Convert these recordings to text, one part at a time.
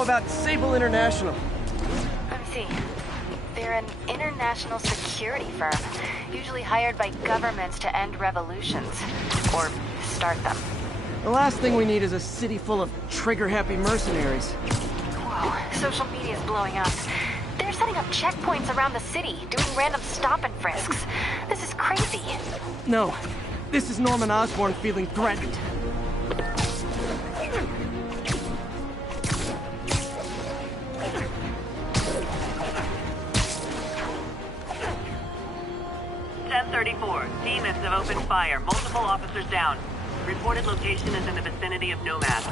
know about Sable International? Let me see. They're an international security firm, usually hired by governments to end revolutions. Or start them. The last thing we need is a city full of trigger-happy mercenaries. Whoa, social media's blowing up. They're setting up checkpoints around the city, doing random stop and frisks. This is crazy. No, this is Norman Osborn feeling threatened. Demons have opened fire. Multiple officers down. Reported location is in the vicinity of Nomad.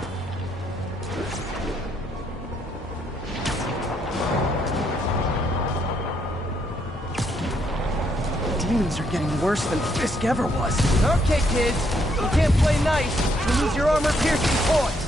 Demons are getting worse than Fisk ever was. Okay, kids. You can't play nice. You lose your armor-piercing toys.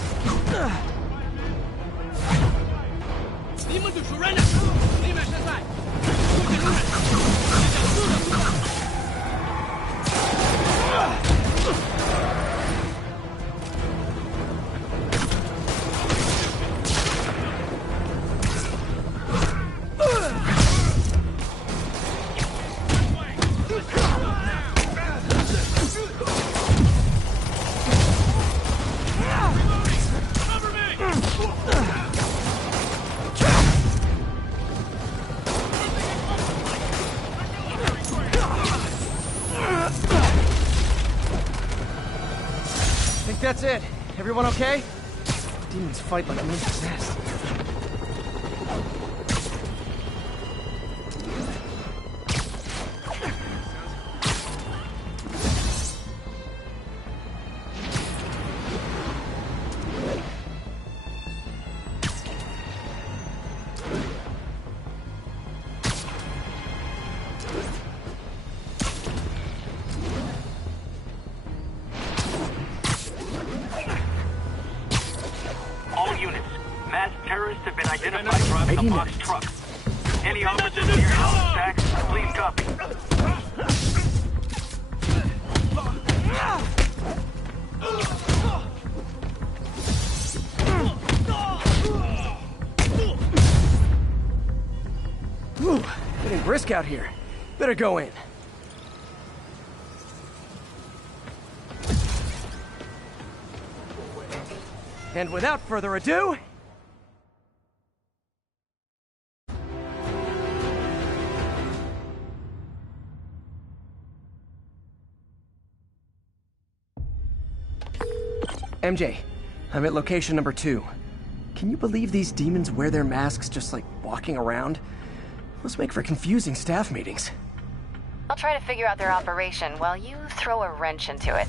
That's it. Everyone okay? Demons fight like men possessed. Brisk out here. Better go in. And without further ado... MJ, I'm at location number 2. Can you believe these demons wear their masks just like walking around? Must make for confusing staff meetings. I'll try to figure out their operation while you throw a wrench into it.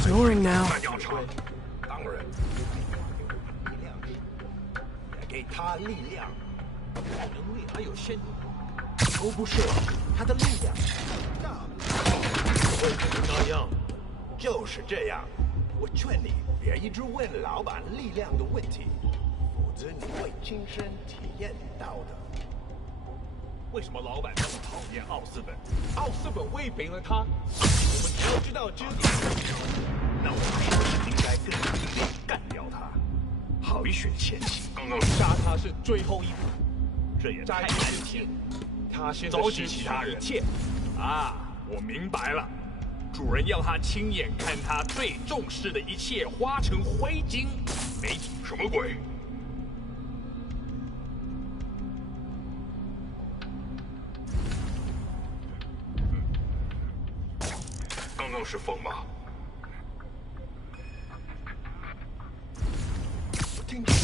Snoring now.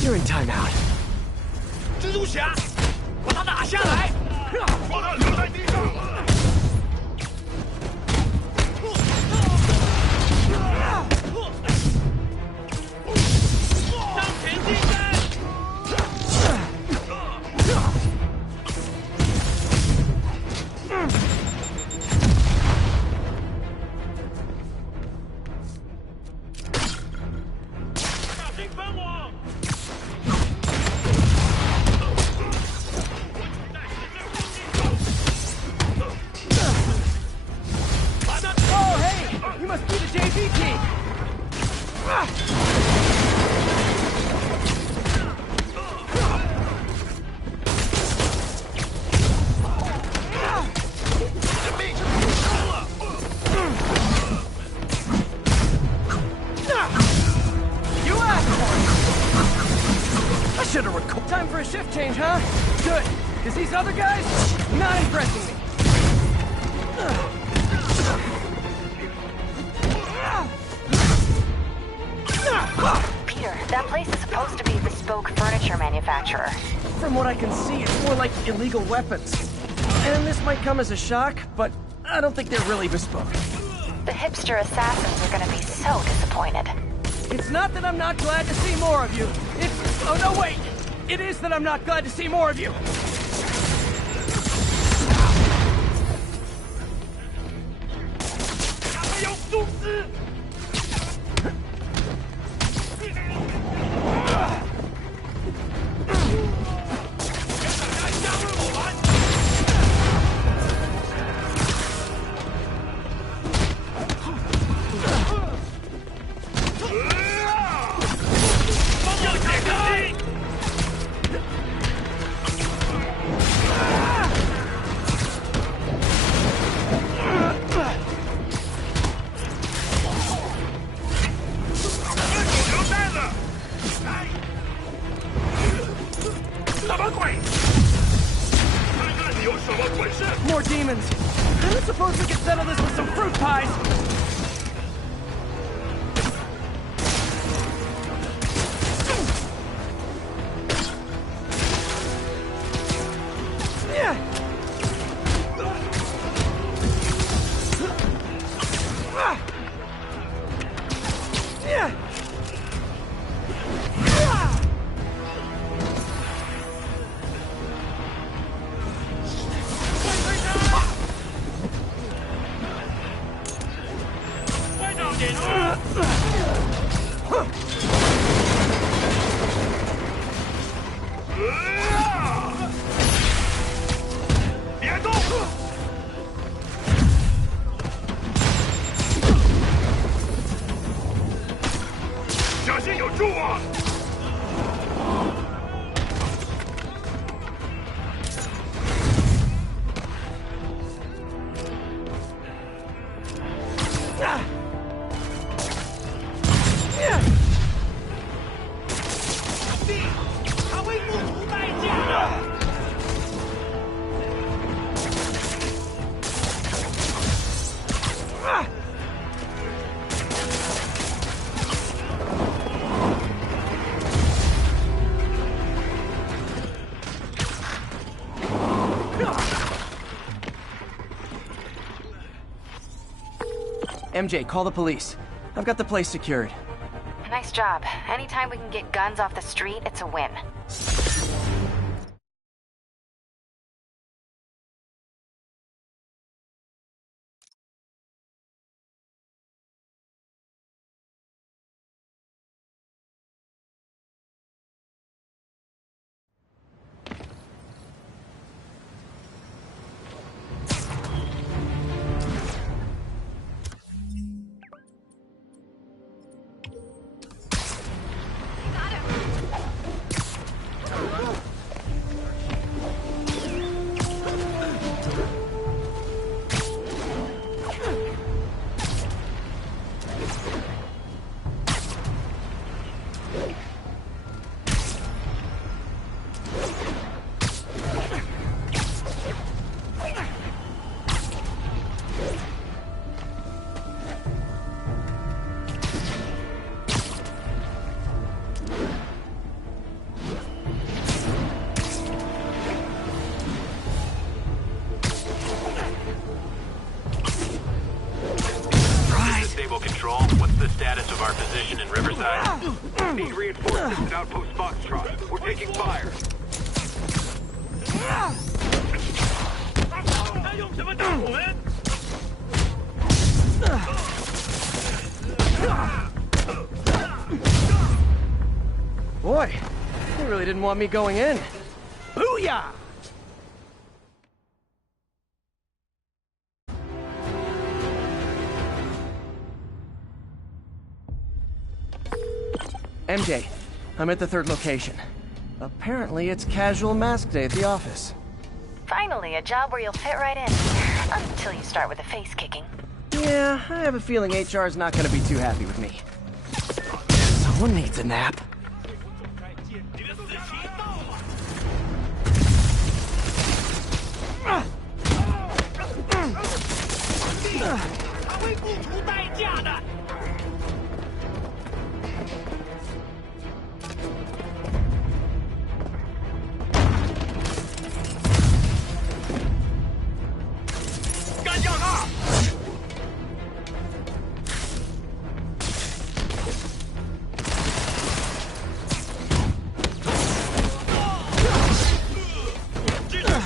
You're in timeout. 蜘蛛侠，把他打下来！把他留在地上。向前进攻！小心分我！ Go! Huh? Good. Because these other guys, not impressing me. Peter, that place is supposed to be a bespoke furniture manufacturer. From what I can see, it's more like illegal weapons. And this might come as a shock, but I don't think they're really bespoke. The hipster assassins are gonna be so disappointed. It's not that I'm not glad to see more of you. It's... oh, no, wait! It is that I'm not glad to see more of you. More demons! I don't suppose we can settle this with some fruit pies! MJ, call the police. I've got the place secured. Nice job. Anytime we can get guns off the street, it's a win. Need reinforcements at Outpost Foxtrot. We're taking fire. Boy, they really didn't want me going in. Booyah! MJ, I'm at the third location. Apparently it's casual mask day at the office. Finally, a job where you'll fit right in. Until you start with the face kicking. Yeah, I have a feeling HR's not gonna be too happy with me. Someone needs a nap.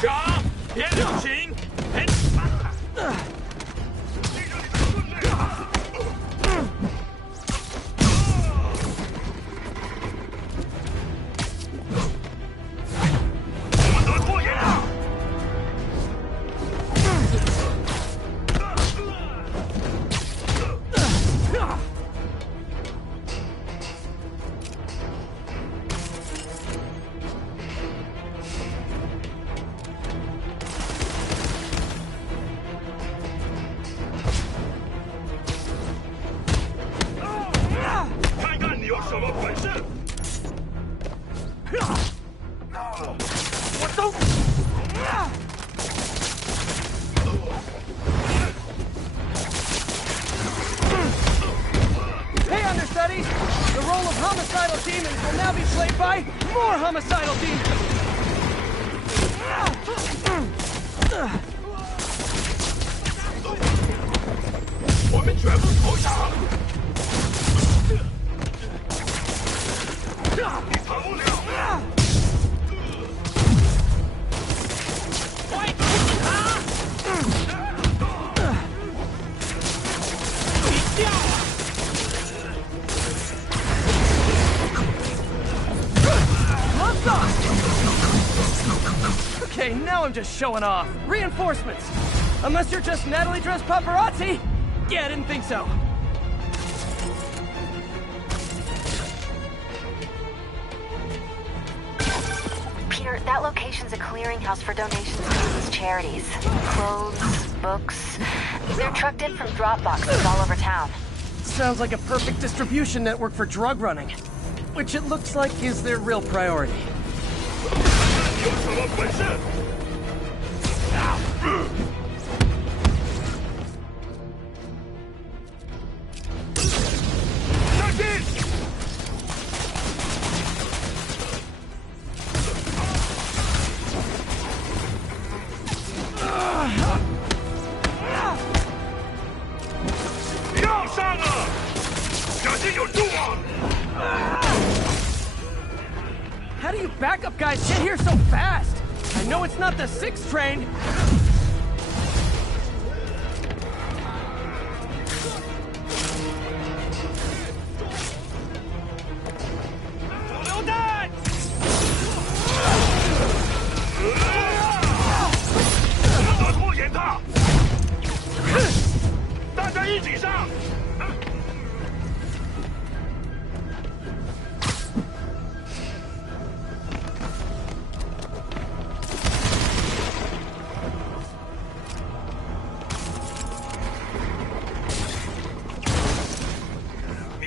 掌，别留情！哎，我们得拖延他。看看你有什么本事！我都。Hey, understudies! The role of homicidal demons will now be played by more homicidal demons! 我们全部投降！你逃不了！快阻止他！你掉了！ Okay, now I'm just showing off. Reinforcements! Unless you're just Natalie dressed paparazzi? Yeah, I didn't think so. Peter, that location's a clearinghouse for donations to these charities. Clothes, books. They're trucked in from drop boxes all over town. Sounds like a perfect distribution network for drug running. Which it looks like is their real priority. 你有什么本事？上进！要上了，小心有蛛网！ How do you backup guys get here so fast? I know it's not the 6th train. 手榴弹！不得拖延他！站在一起上！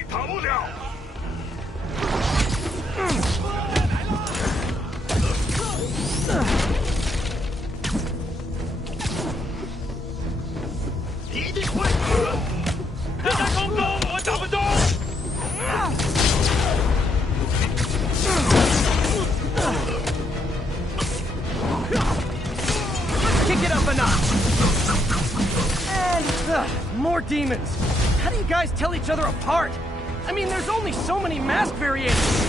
逃不了！一定会死！你在空中，我打不动。Kick it up a notch. And more demons. How do you guys tell each other apart? I mean, there's only so many mask variations.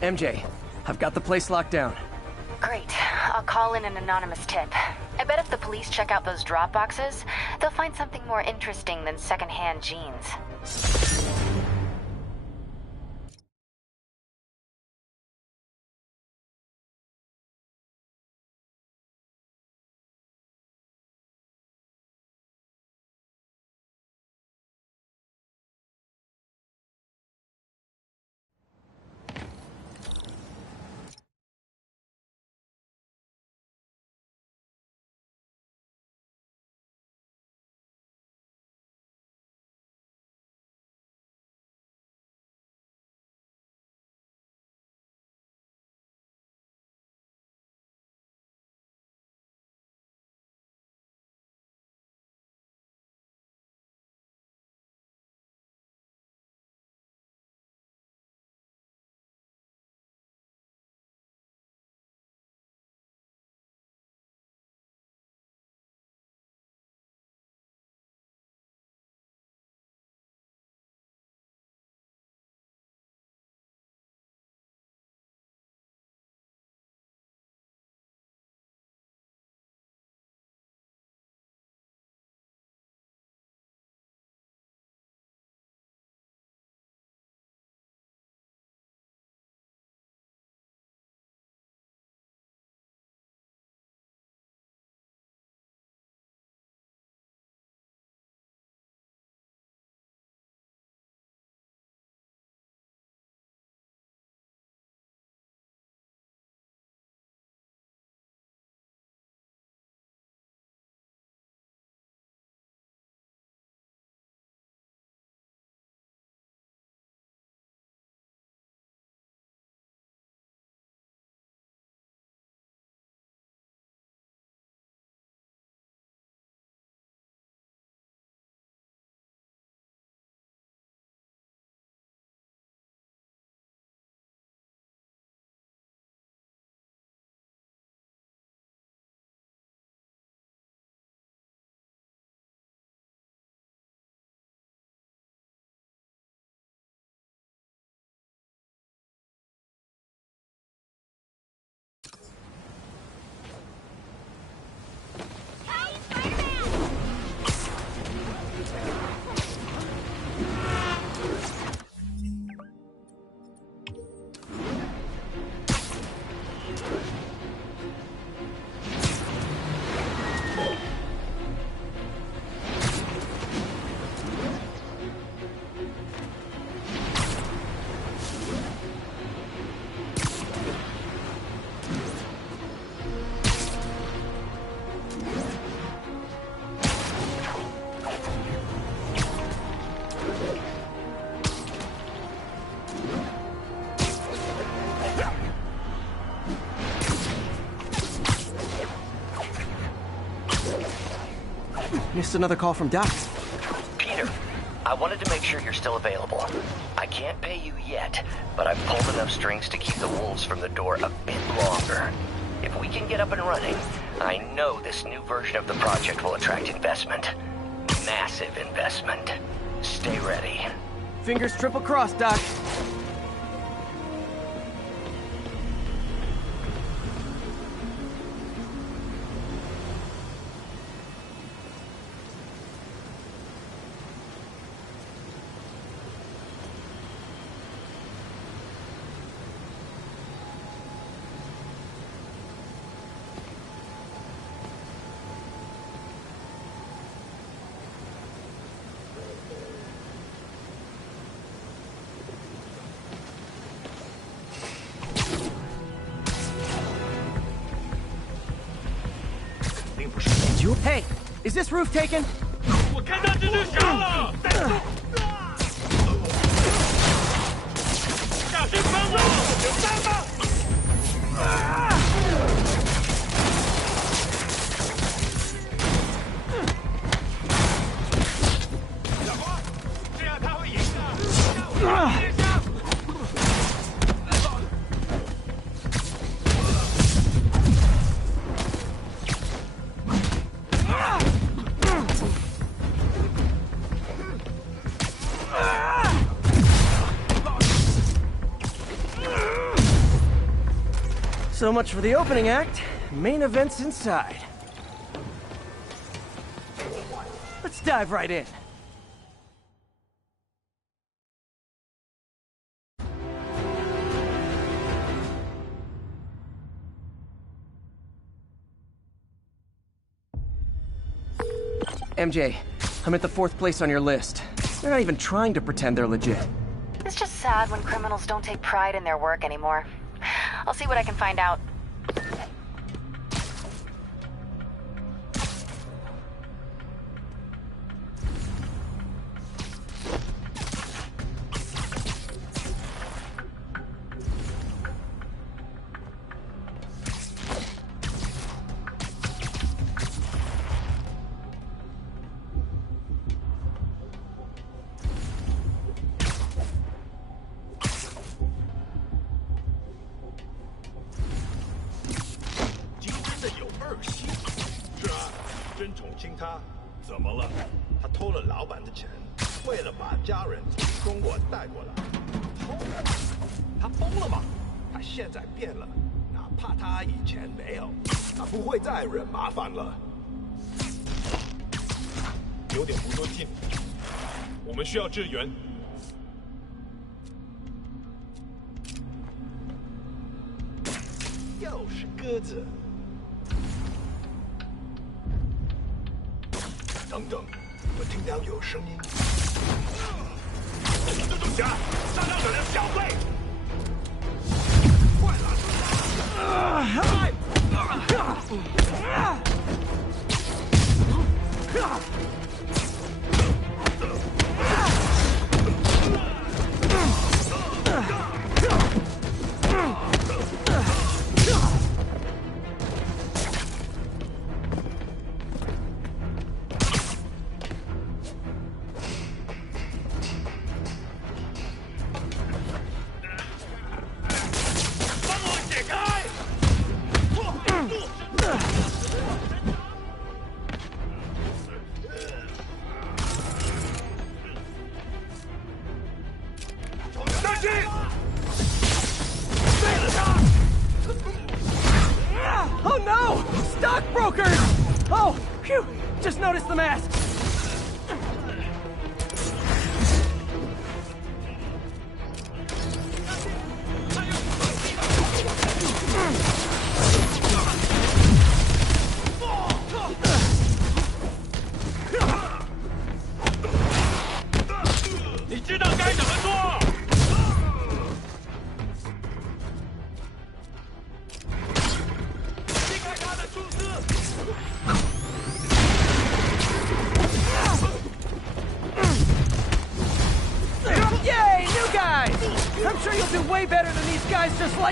MJ, I've got the place locked down. Great. I'll call in an anonymous tip. I bet if the police check out those drop boxes, they'll find something more interesting than secondhand jeans. Missed another call from Doc. Peter, I wanted to make sure you're still available. I can't pay you yet, but I've pulled enough strings to keep the wolves from the door a bit longer. If we can get up and running, I know this new version of the project will attract investment. Massive investment. Stay ready. Fingers triple crossed, Doc. Hey, is this roof taken? 我看到蜘蛛侠了！小心帮我！有弹吗？小光，这样他会赢的。So much for the opening act. Main event's inside. Let's dive right in. MJ, I'm at the 4th place on your list. They're not even trying to pretend they're legit. It's just sad when criminals don't take pride in their work anymore. I'll see what I can find out. Oh no! Stockbrokers! Oh, phew! Just noticed the masks.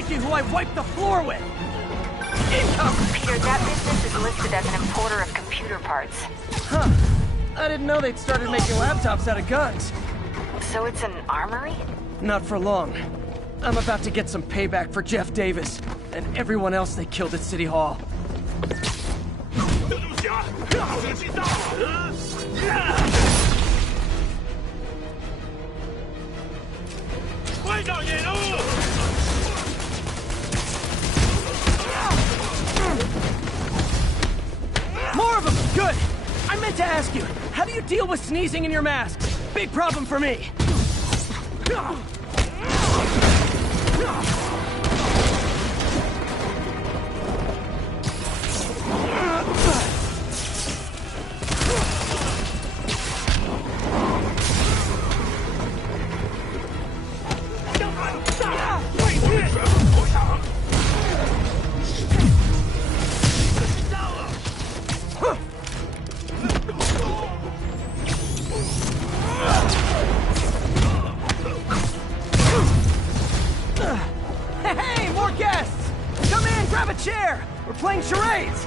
Who I wiped the floor with! Peter, that business is listed as an importer of computer parts. Huh. I didn't know they'd started making laptops out of guns. So it's an armory? Not for long. I'm about to get some payback for Jeff Davis and everyone else they killed at City Hall. More of them! Good! I meant to ask you, how do you deal with sneezing in your masks? Big problem for me! We're playing charades!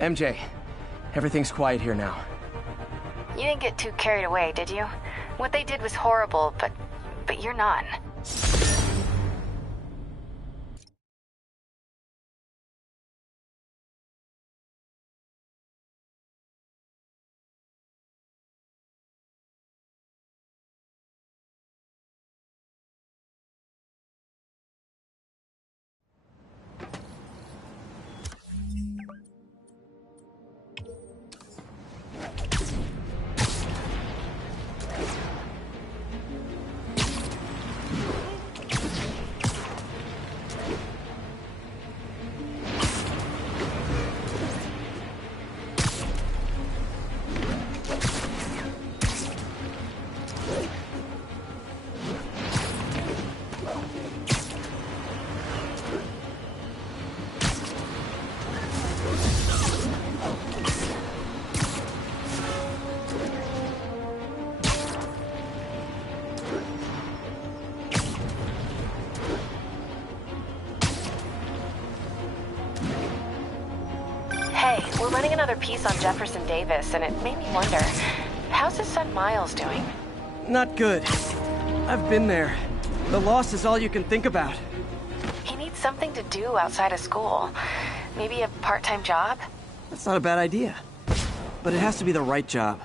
MJ, everything's quiet here now. You didn't get too carried away, did you? What they did was horrible, but you're not. Hey, we're running another piece on Jefferson Davis, and it made me wonder, how's his son Miles doing? Not good. I've been there. The loss is all you can think about. He needs something to do outside of school. Maybe a part-time job? That's not a bad idea. But it has to be the right job.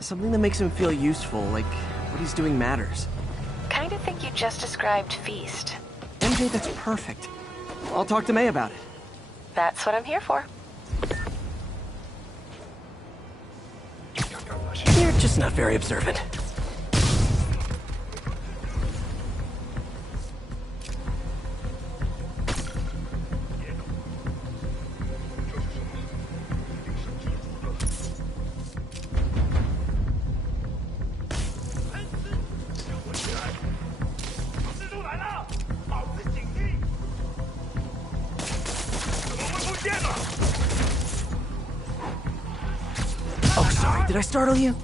Something that makes him feel useful, like what he's doing matters. Kind of think you just described Feast. MJ, that's perfect. I'll talk to May about it. That's what I'm here for. You're just not very observant. Oh, sorry, did I startle you?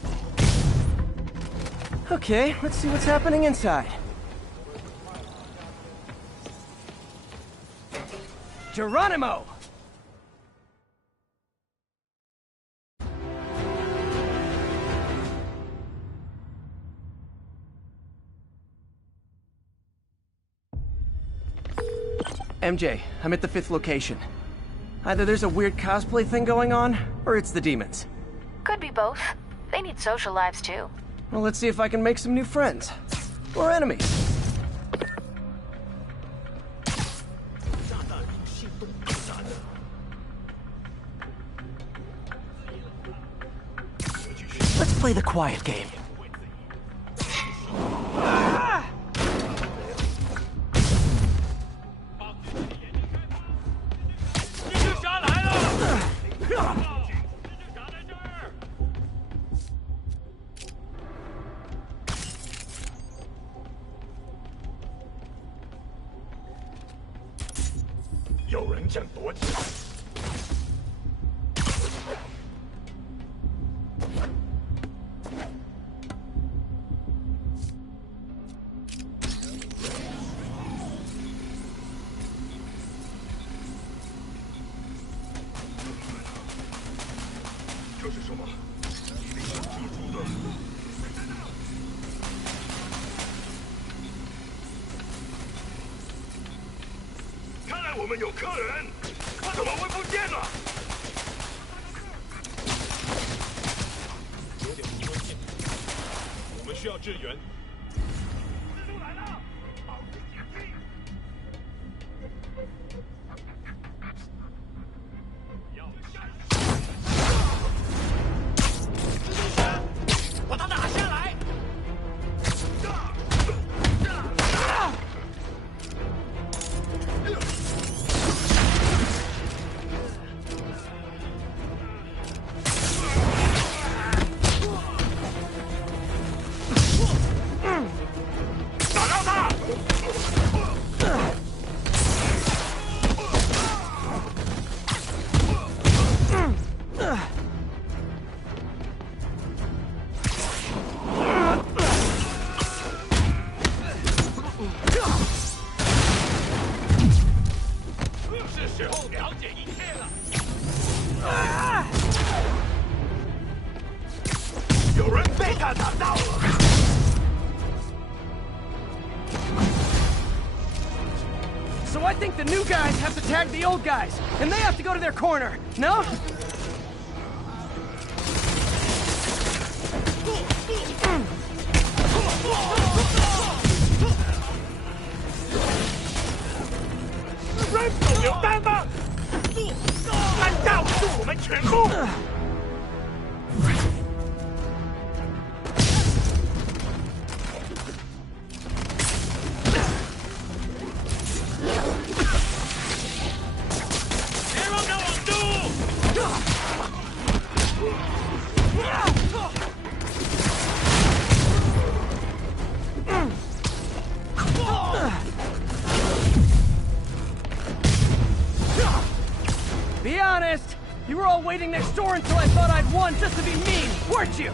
Okay, let's see what's happening inside. Geronimo! MJ, I'm at the 5th location. Either there's a weird cosplay thing going on, or it's the demons. Could be both. They need social lives too. Well, let's see if I can make some new friends. Or enemies. Let's play the quiet game. 有人被他打到了。So I think the new guys have to tag the old guys, and they have to go to their corner, no?人手榴弹吗？难道是我们全部？别让他往住！Be honest, you were all waiting next door until I thought I'd won just to be mean, weren't you?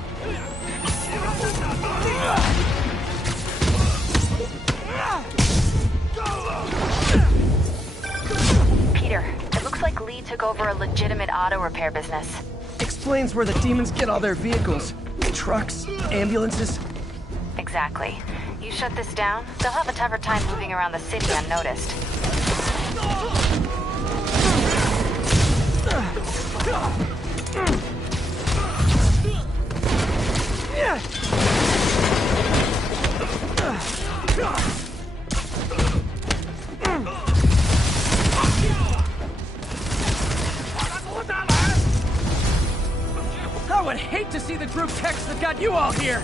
Peter, it looks like Lee took over a legitimate auto repair business. Explains where the demons get all their vehicles. Trucks, ambulances. Exactly. You shut this down, they'll have a tougher time moving around the city unnoticed. I would hate to see the group text that got you all here.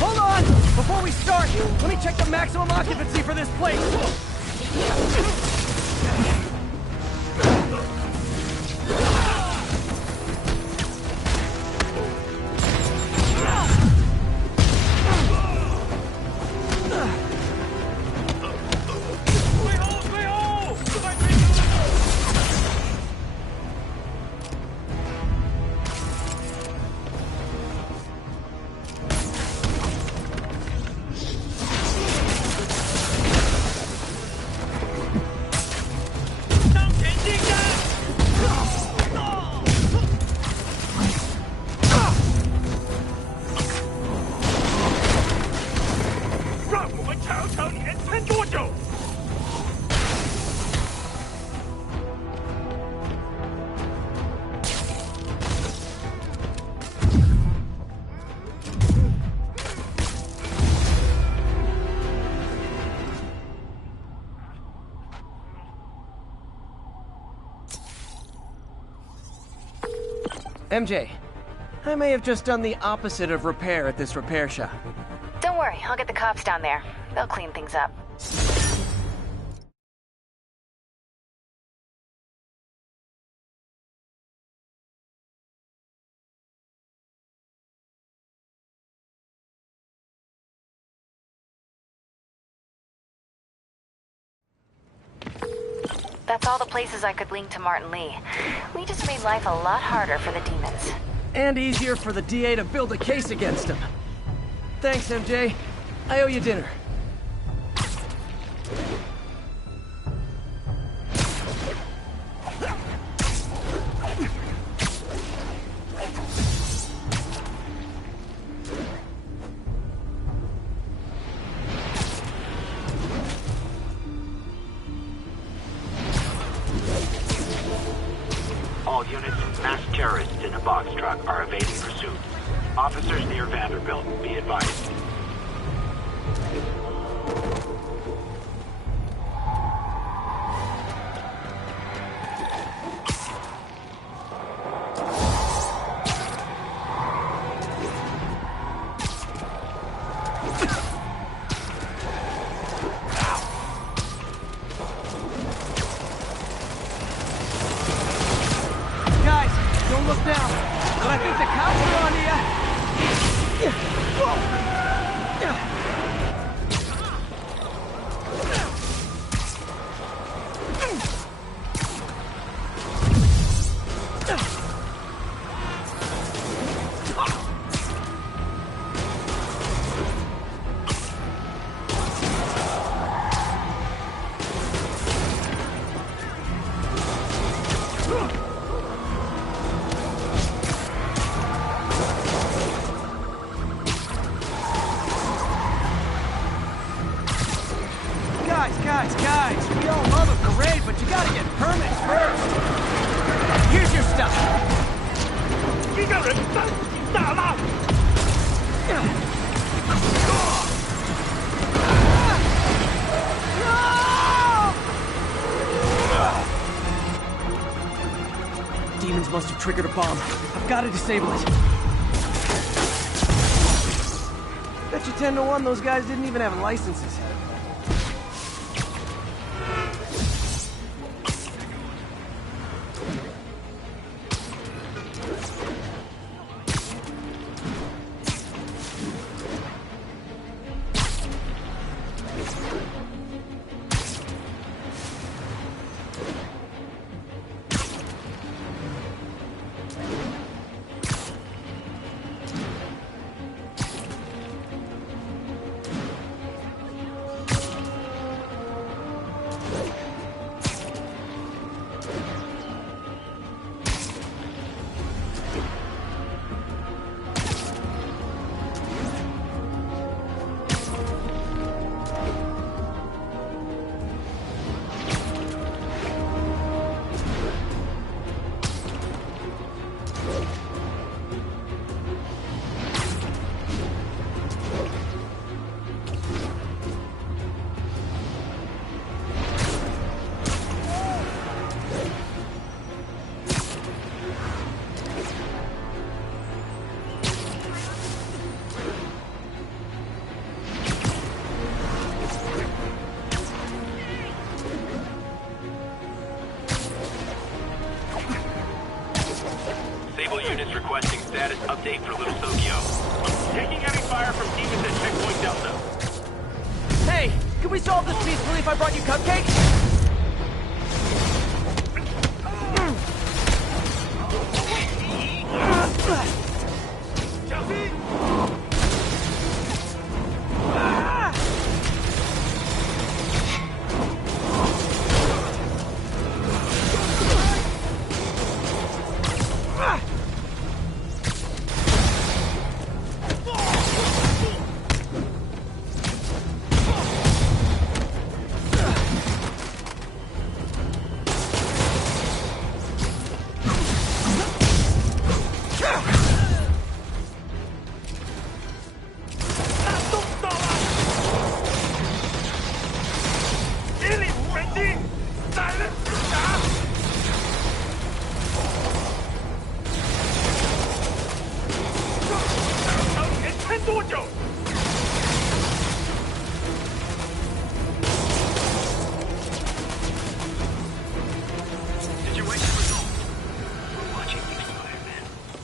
Hold on! Before we start, let me check the maximum occupancy for this place. MJ, I may have just done the opposite of repair at this repair shop. Don't worry, I'll get the cops down there. They'll clean things up. That's all the places I could link to Martin Lee. We just made life a lot harder for the demons. And easier for the DA to build a case against him. Thanks, MJ. I owe you dinner. All units, mass terrorists in a box truck are evading pursuit. Officers near Vanderbilt, be advised. almost down, but I think the cops are on to ya. Guys, we all love a parade, but you gotta get permits first. Here's your stuff. 这个人当大浪。 Demons must have triggered a bomb. I've got to disable it. Bet you 10 to 1 those guys didn't even have licenses. Units requesting status update for Little Tokyo. Taking heavy fire from demons at Checkpoint Delta. Hey, can we solve this peacefully if I brought you cupcakes?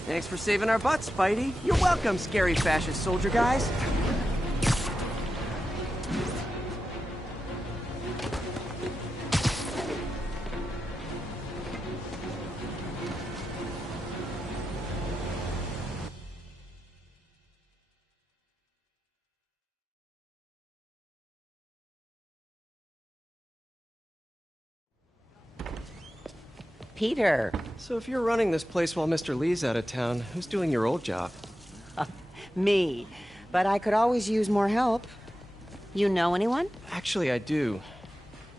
Thanks for saving our butts, Spidey. You're welcome, scary fascist soldier guys. Peter. So if you're running this place while Mr. Lee's out of town, who's doing your old job? Me. But I could always use more help. You know anyone? Actually, I do.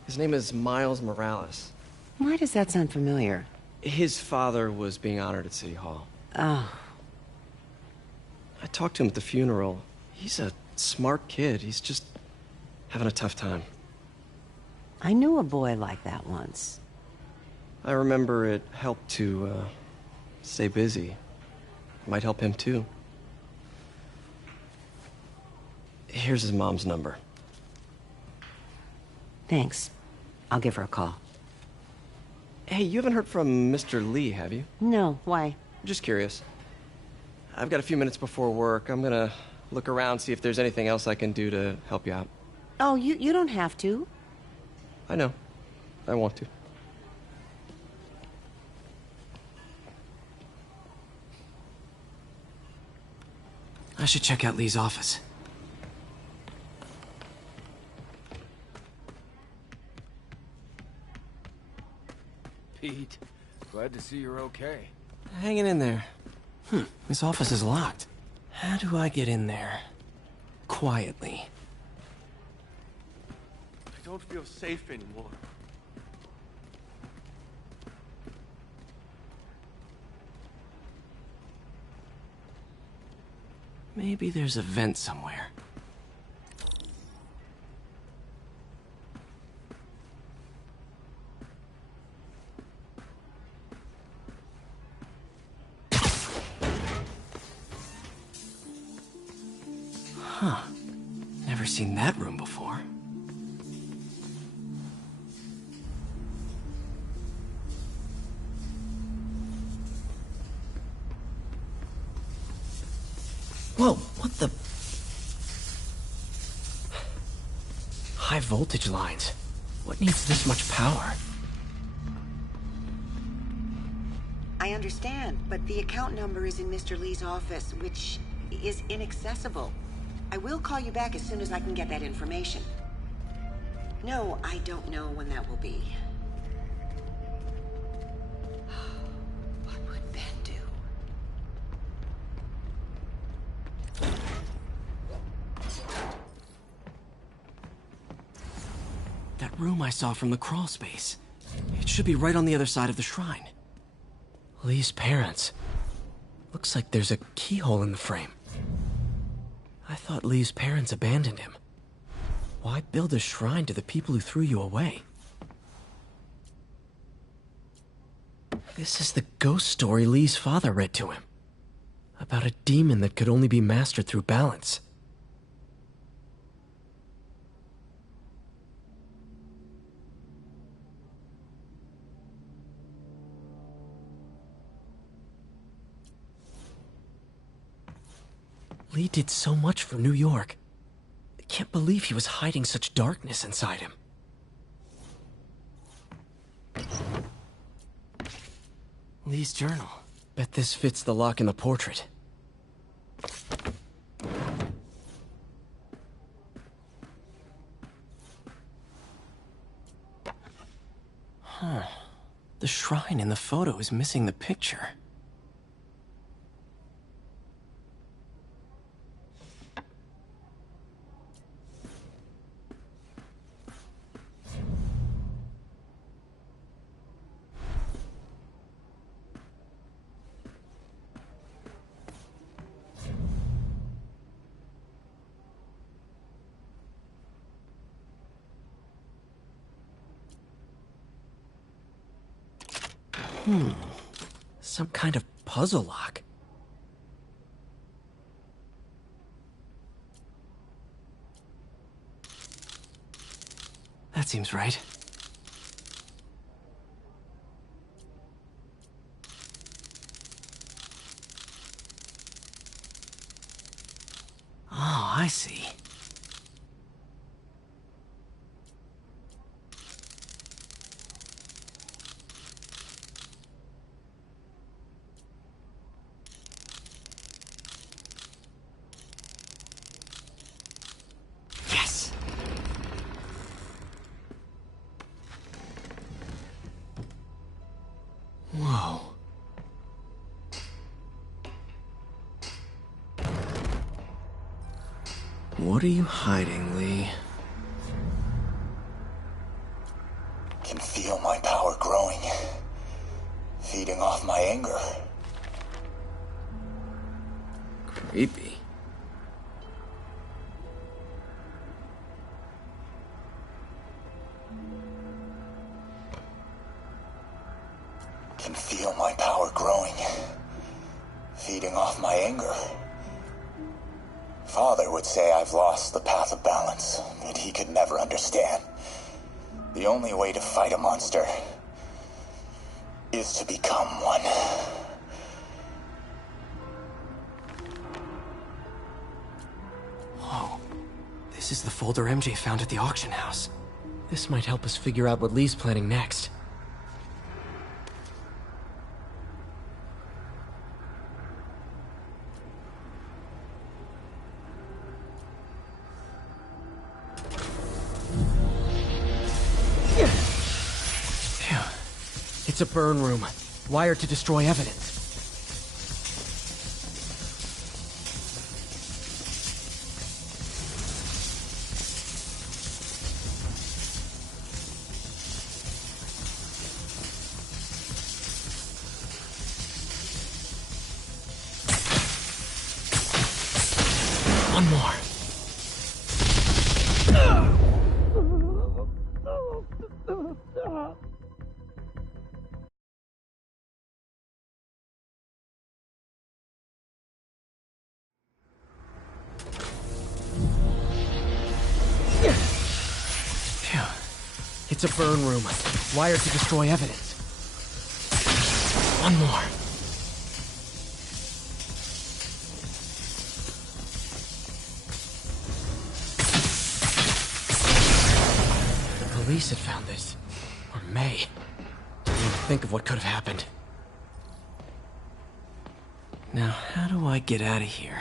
His name is Miles Morales. Why does that sound familiar? His father was being honored at City Hall. Oh. I talked to him at the funeral. He's a smart kid. He's just having a tough time. I knew a boy like that once. I remember it helped to, stay busy. Might help him, too. Here's his mom's number. Thanks. I'll give her a call. Hey, you haven't heard from Mr. Lee, have you? No, why? Just curious. I've got a few minutes before work. I'm gonna look around, see if there's anything else I can do to help you out. Oh, you don't have to. I know. I want to. I should check out Lee's office. Pete, glad to see you're okay. Hanging in there. His office is locked. How do I get in there? Quietly. I don't feel safe anymore. Maybe there's a vent somewhere. Huh. Never seen that room before. Whoa, what the? High voltage lines. What needs this much power? I understand, but the account number is in Mr. Lee's office, which is inaccessible. I will call you back as soon as I can get that information. No, I don't know when that will be. What would Ben do? That room I saw from the crawl space. It should be right on the other side of the shrine. Lee's parents. Looks like there's a keyhole in the frame. I thought Lee's parents abandoned him. Why build a shrine to the people who threw you away? This is the ghost story Lee's father read to him. About a demon that could only be mastered through balance. Lee did so much for New York. I can't believe he was hiding such darkness inside him. Lee's journal. Bet this fits the lock in the portrait. Huh. The shrine in the photo is missing the picture. Some kind of puzzle lock. That seems right. Oh, I see. Whoa. What are you hiding, Lee? Can feel my power growing, feeding off my anger. Creepy. Can feel my power growing, feeding off my anger. Father would say I've lost the path of balance, but he could never understand. The only way to fight a monster is to become one. This is the folder MJ found at the auction house. This might help us figure out what Lee's planning next. Phew. It's a burn room, wired to destroy evidence. One more. Phew. It's a burn room, wired to destroy evidence. One more. Police had found this. Or May. Didn't even think of what could have happened. Now, how do I get out of here?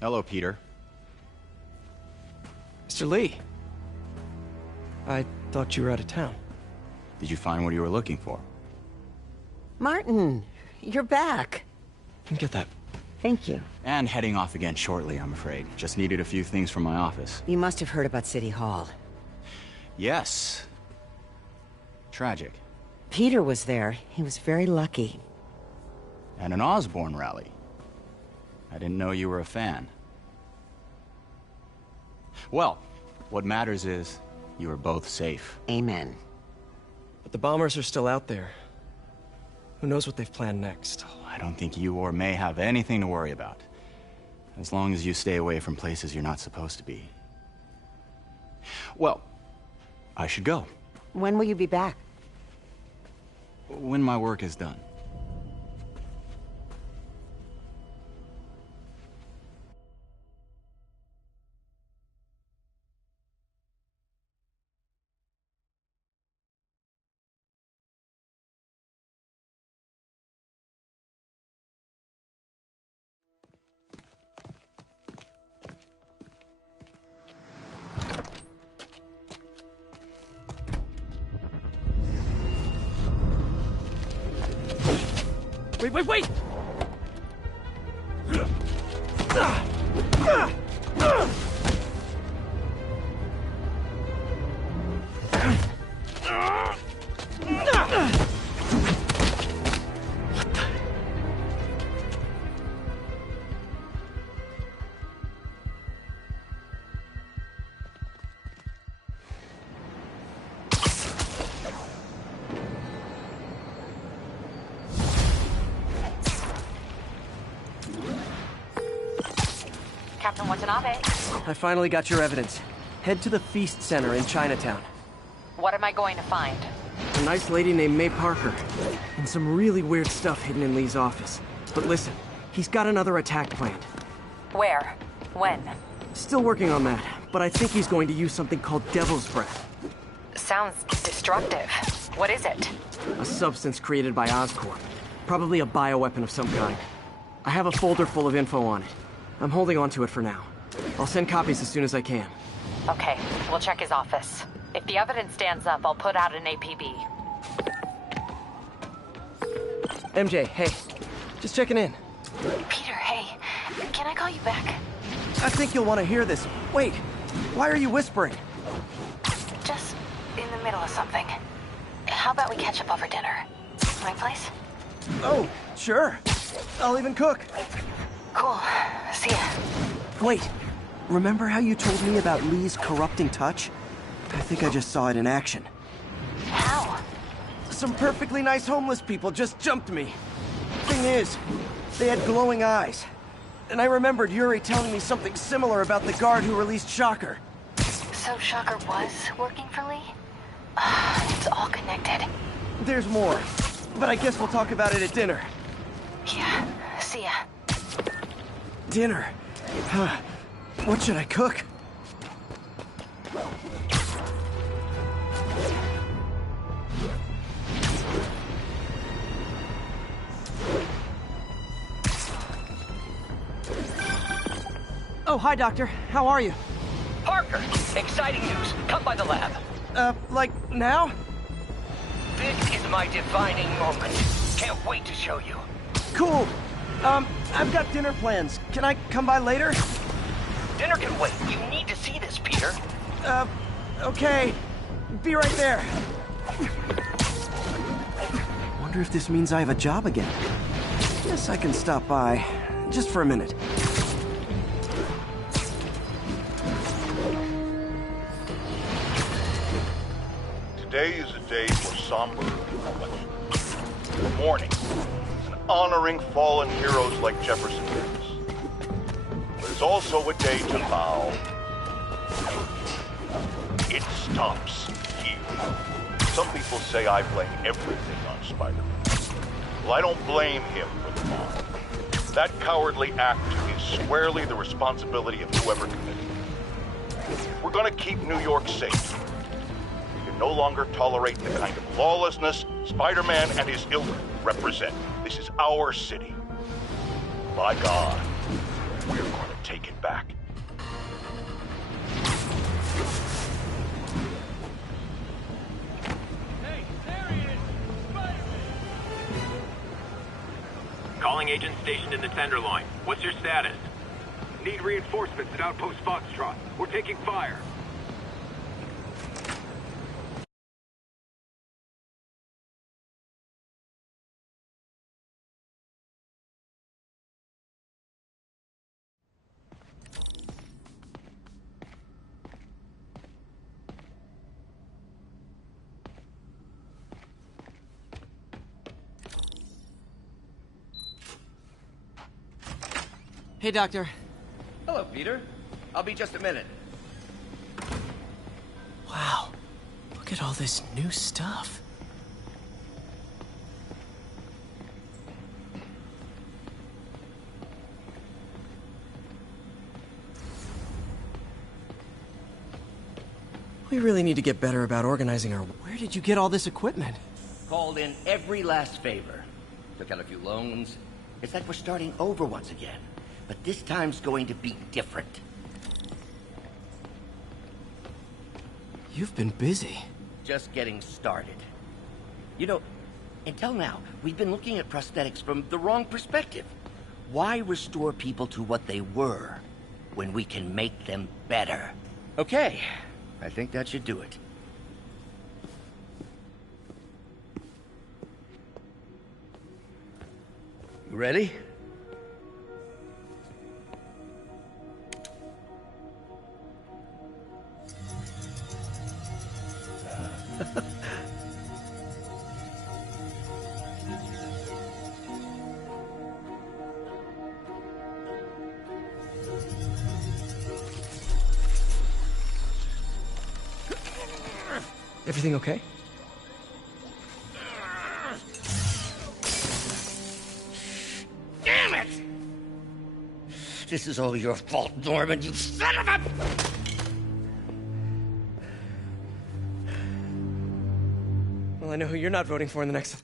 Hello, Peter. Mr. Lee. I thought you were out of town. Did you find what you were looking for? Martin, you're back. Get that. Thank you. And heading off again shortly, I'm afraid. Just needed a few things from my office. You must have heard about City Hall. Yes. Tragic. Peter was there. He was very lucky. And an Osborn rally. I didn't know you were a fan. Well, what matters is you are both safe. Amen. But the bombers are still out there. Who knows what they've planned next? I don't think you or May have anything to worry about. As long as you stay away from places you're not supposed to be. Well, I should go. When will you be back? When my work is done. Wait! Captain Watanabe. I finally got your evidence. Head to the Feast Center in Chinatown. What am I going to find? A nice lady named May Parker. And some really weird stuff hidden in Lee's office. But listen, he's got another attack planned. Where? When? Still working on that, but I think he's going to use something called Devil's Breath. Sounds destructive. What is it? A substance created by Oscorp. Probably a bioweapon of some kind. I have a folder full of info on it. I'm holding on to it for now. I'll send copies as soon as I can. Okay, we'll check his office. If the evidence stands up, I'll put out an APB. MJ, hey. Just checking in. Peter, hey. Can I call you back? I think you'll want to hear this. Wait, why are you whispering? Just in the middle of something. How about we catch up over dinner? My place? Oh, sure. I'll even cook. Cool. See ya. Wait, remember how you told me about Lee's corrupting touch? I think I just saw it in action. How? Some perfectly nice homeless people just jumped me. Thing is, they had glowing eyes. and I remembered Yuri telling me something similar about the guard who released Shocker. So Shocker was working for Lee? It's all connected. There's more, but I guess we'll talk about it at dinner. Yeah, see ya. Dinner? What should I cook? Oh, hi, Doctor. How are you? Parker, exciting news. Come by the lab. Like now? This is my defining moment. Can't wait to show you. Cool. I've got dinner plans. Can I come by later? Dinner can wait. You need to see this, Peter. Okay. Be right there. Wonder if this means I have a job again. Guess I can stop by. Just for a minute. Today is a day for somber reflection. For mourning and honoring fallen heroes like Jefferson Davis. But it's also a day to vow. It stops here. Some people say I blame everything on Spider-Man. Well, I don't blame him for the bomb. That cowardly act is squarely the responsibility of whoever committed it. We're gonna keep New York safe. No longer tolerate the kind of lawlessness Spider-Man and his ilk represent. This is our city. By God, we're going to take it back. Hey, there he is! Spider-Man! Calling agent stationed in the Tenderloin. What's your status? Need reinforcements at Outpost Foxtrot. We're taking fire. Hey, Doctor. Hello, Peter. I'll be just a minute. Wow. Look at all this new stuff. We really need to get better about organizing our... Where did you get all this equipment? Called in every last favor. Took out a few loans. It's like we're starting over once again. But this time's going to be different. You've been busy. Just getting started. You know, until now, we've been looking at prosthetics from the wrong perspective. Why restore people to what they were when we can make them better? Okay, I think that should do it. You ready? Everything okay? Damn it! This is all your fault, Norman, you son of a... Well, I know who you're not voting for in the next...